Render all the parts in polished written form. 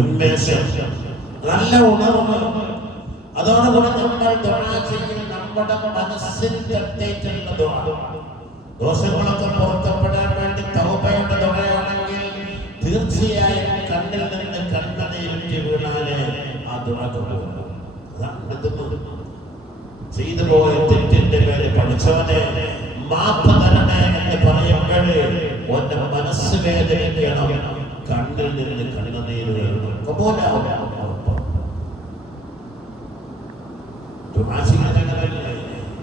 ഉന്മേഷം, നല്ല ഉണർവ്. അതോടുകൂടി നമ്മൾ ദുആ ചെയ്യും, നമ്മുടെ മനസ്സിൽ തട്ടിയിട്ടുള്ള ദുആ, ദോഷങ്ങളൊക്കെ പുറത്തപ്പെടാൻ വേണ്ടി തൗബയുടെ ദുആയാണെങ്കിൽ തീർച്ചയായും കണ്ണിൽ നിന്ന് കണ്ണുനീര് വീണാലേ ആ ദുആ പോകും. ചെയ്തു പോയ തെറ്റിന്റെ പേര് പഠിച്ചവനെ മാപ്പ് തരണേ എന്ന് പറയുമ്പോഴേ ഒന്റെ മനസ്സ് വേദനിക്കണം, കണ്ണിൽ നിന്ന് കണ്ണുനീര് വീഴണം.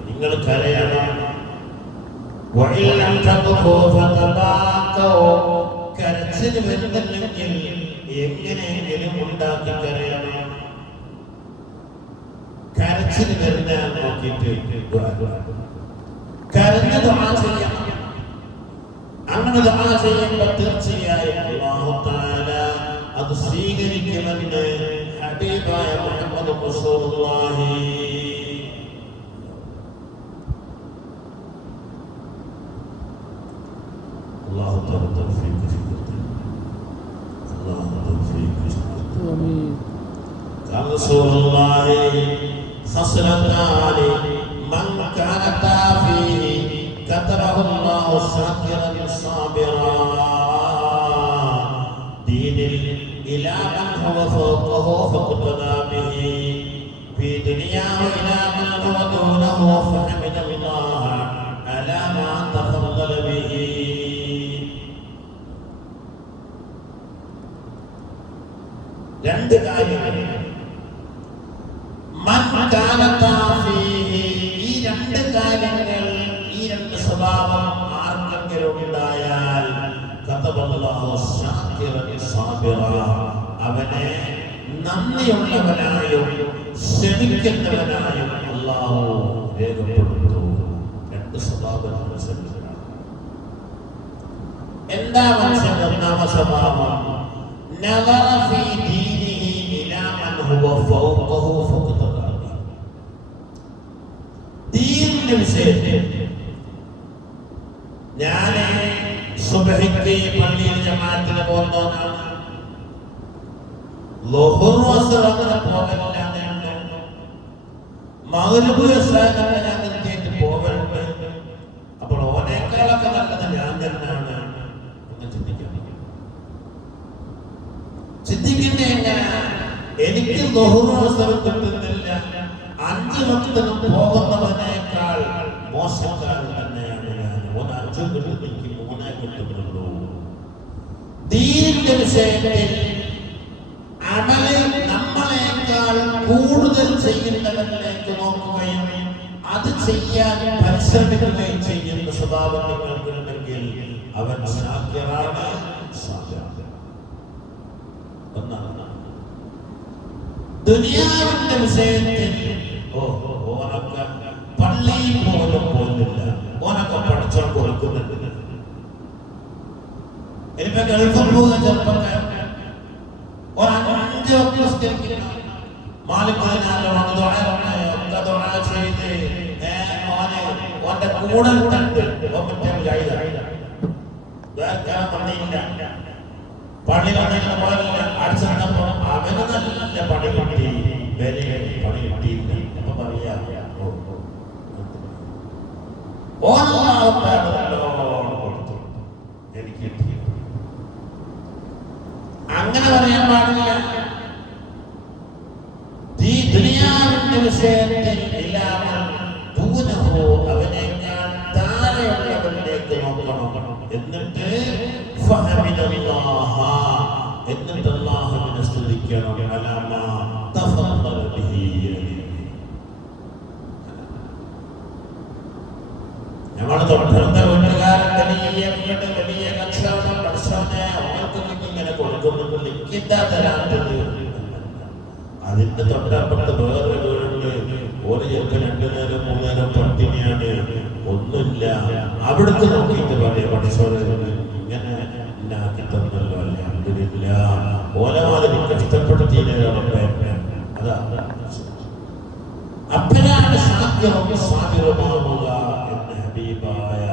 നിങ്ങൾ കരയണം. കരച്ചിൽ വരുന്നില്ലെങ്കിൽ എങ്ങനെയെങ്കിലും ഉണ്ടാക്കി കരയണം. കരച്ചിൽ വരുന്ന നോക്കിയിട്ട് കരഞ്ഞ ദുആ ചെയ്യണം. അങ്ങനെ ദുആ ചെയ്യുമ്പോൾ തീർച്ചയായും അല്ലാഹു തആല അത് സ്വീകരിക്കുമെന്ന് ഹബീബായ മുഹമ്മദ് റസൂലുള്ളാഹി അല്ലാഹു തആല തൗഫീഖ് ചെയ്യട്ടെ. അല്ലാഹു തൗഫീഖ് ചെയ്യട്ടെ. ആമീൻ. ഖാല റസൂലുള്ളാഹി ഖസ്ലത്താനി മൻ കാനത ഫീഹി كتبه الله شاكرا صابرا دين إلى من هو فوقه فاقتدى به في دنياه إلى من هو دونه فحمد الله على ما تفضل به. രണ്ട് കാര്യങ്ങൾ മൻ കാനത ഫീഹി, ഈ രണ്ട് കാര്യങ്ങൾ, ഈ രണ്ട് സ്വഭാവം ആർക്കെങ്കിലും ഉണ്ടായാൽ കതബല്ലാഹു ശാകിറൻ സാബിറ, അവനെ നന്ദിയുള്ളവനായും ക്ഷമിക്കുന്നവനായും അല്ലാഹു രേഖപ്പെടുത്തും. രണ്ട് സ്വഭാവം മനസ്സിലാക്കണം. എന്താ മനുഷ്യന്റെ ഒന്നാമത്തെ സ്വഭാവം? നദറ ഫീ ദീനിഹി ഇലാ മൻ ഹുവ ഫൗഖഹു ഫഖതദ. ദീനിന്റെ വിഷയത്തിൽ ഞാൻ സുബ്ഹിക്ക് പള്ളിയിൽ ജമാഅത്തിന് പോകുന്നതാണ്. ളുഹുർ അസ്ർ അങ്ങനെ പോകലില്ല. മഗ്രിബ് ഇശാഅൊക്കെ ഞാൻ നിർത്തിയിട്ട് പോകലുണ്ട്. അപ്പോൾ ഓനേക്കാളൊക്കെ നല്ലത് ഞാൻ തന്നെയാണ് എന്ന് ചിന്തിക്കുന്ന എങ്ങനെ? എനിക്ക് ളുഹുർ അസ്ർ കിട്ടുന്നില്ല, 5 വക്തിനും പോകുന്നവനേക്കാൾ മോശക്കാരൻ തന്നെയാണ് ഞാൻ. ഓൻ 5 കിട്ടും, എനിക്ക് 3 കിട്ടുന്നുള്ളൂ. ദീനിന്റെ വിഷയത്തിൽ അമല് നമ്മളെക്കാൾ കൂടുതൽ ചെയ്യുന്നവരിലേക്ക് നോക്കുകയും അത് ചെയ്യാൻ പരിശ്രമിക്കുകയും ചെയ്യുന്ന സ്വഭാവം നിങ്ങൾക്കുണ്ടെങ്കിൽ അവൻ ശാകിറാണ്. ദുനിയാവിന്റെ വിഷയത്തിൽ ഓനൊക്കെ പള്ളിയിൽ പോലും പോകുന്നില്ല, ഓനൊക്കെ പഠിച്ചാൽ കൊടുക്കുന്നുണ്ട്. ഇനിയിപ്പോ ഗൾഫിൽ പോകുന്ന ചെറുപ്പക്കാരൻ ഒരഞ്ച് ഓന്റെ കൂടെ പണി വന്നിട്ട് പോലില്ല. അടിച്ചപ്പോ അവന് നല്ല പണി കിട്ടി, പണി കിട്ടിയില്ല. അപ്പൊ പറയാ കൊടുത്തു, എനിക്ക് കിട്ടി. അങ്ങനെ പറയാൻ പാടില്ല. ഈ ദുനിയാവിന്റെ വിഷയത്തിൽ അവനേക്കാൾ താഴെയുള്ളവരിലേക്ക് നോക്കണം. എന്നിട്ട് എന്നിട്ട് അല്ലാഹുവിനെ സ്തുതിക്കണം. ഞങ്ങളുടെ തൊട്ടടുത്ത വീട്ടുകാരൻ വലിയ കച്ചവടം പഠിച്ചവനെ അവർക്കൊക്കെ ഇങ്ങനെ കൊടുക്കുന്നുണ്ട്, ലിഖിത തരാത്തത്. അതിന്റെ തൊട്ടപ്പുറത്ത് വേറെ വീടുണ്ട്, ഒരു ചെറുപ്പം 2 നേരം 3 നേരം പട്ടിണിയാണ്, ഒന്നുമില്ല. അവിടുത്തെ നോക്കിയിട്ട് പറയാ പഠിച്ചോളെ ഇങ്ങനെ ഉണ്ടാക്കി തന്നല്ലോ, അൽഹംദുലില്ലാഹ്. ഓലമാതിരി കഷ്ടപ്പെടുത്തിയില്ല. അതാ അപ്പോഴാണ് സാധ്യമാവുക എന്ന് ഹബീബായ